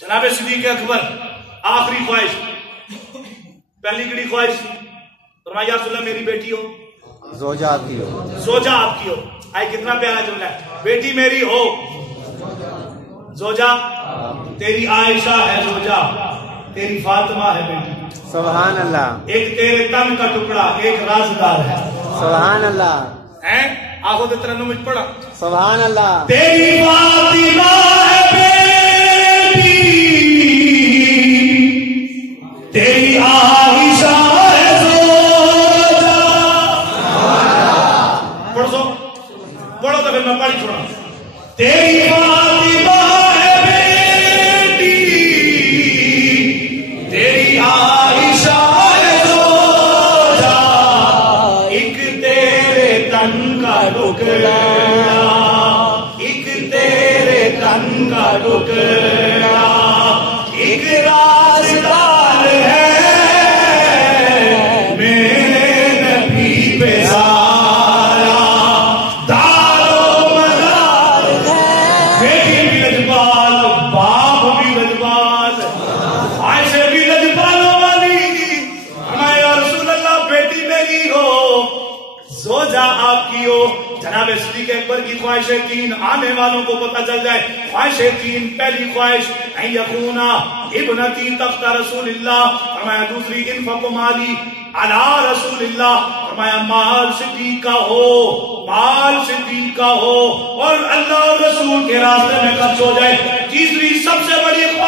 جناب صدیق اکبر آخری خواہش، پہلی کڑی خواہش فرمایا یا رسول اللہ میری بیٹی ہو، زوجہ آپ کی ہو، زوجہ آپ کی ہو. آئے کتنا پیارا جملہ ہے، بیٹی میری ہو، زوجہ تیری عائشہ ہے، زوجہ تیری فاطمہ ہے بیٹی. سبحان اللہ. ایک تیرے تن کا ٹکڑا ایک رازدار ہے. سبحان اللہ. ہیں آگو دے ترنم مجھ پڑا سبحان اللہ. تیری فاطمہ ہے بیٹی، تیری عائشہ ہے زوجہ. پڑھ سو پڑھو تو پھر میں پڑھ چھوڑا. تیری فاطمہ ہے بیٹی، تیری عائشہ ہے زوجہ، ایک تیرے تن کا ٹکڑا، ایک تیرے تن کا ٹکڑا، ایک رازدار ہے میرے نبی پہ سارا دارو مدار ہے. بیٹی بھی لجپال، باپ بھی لجپال، عائشہ بھی لجپالوں والی. ہمارے یا رسول اللہ بیٹی میری ہو، زوجہ آپ کی ہو. جناب صدیق اکبر کی خواہشیں تین، آنے والوں کو پتہ چل جائے. خواہشیں تین، پہلی خواہش ان یکونا ابنتی تخت رسول اللہ، فرمایا دوسری انفق مالی علی رسول اللہ، فرمایا مال صدیق کا ہو، مال صدیق کا ہو اور اللہ اور رسول کے راستے میں خرچ ہو جائے. تیسری سب سے بڑی خواہش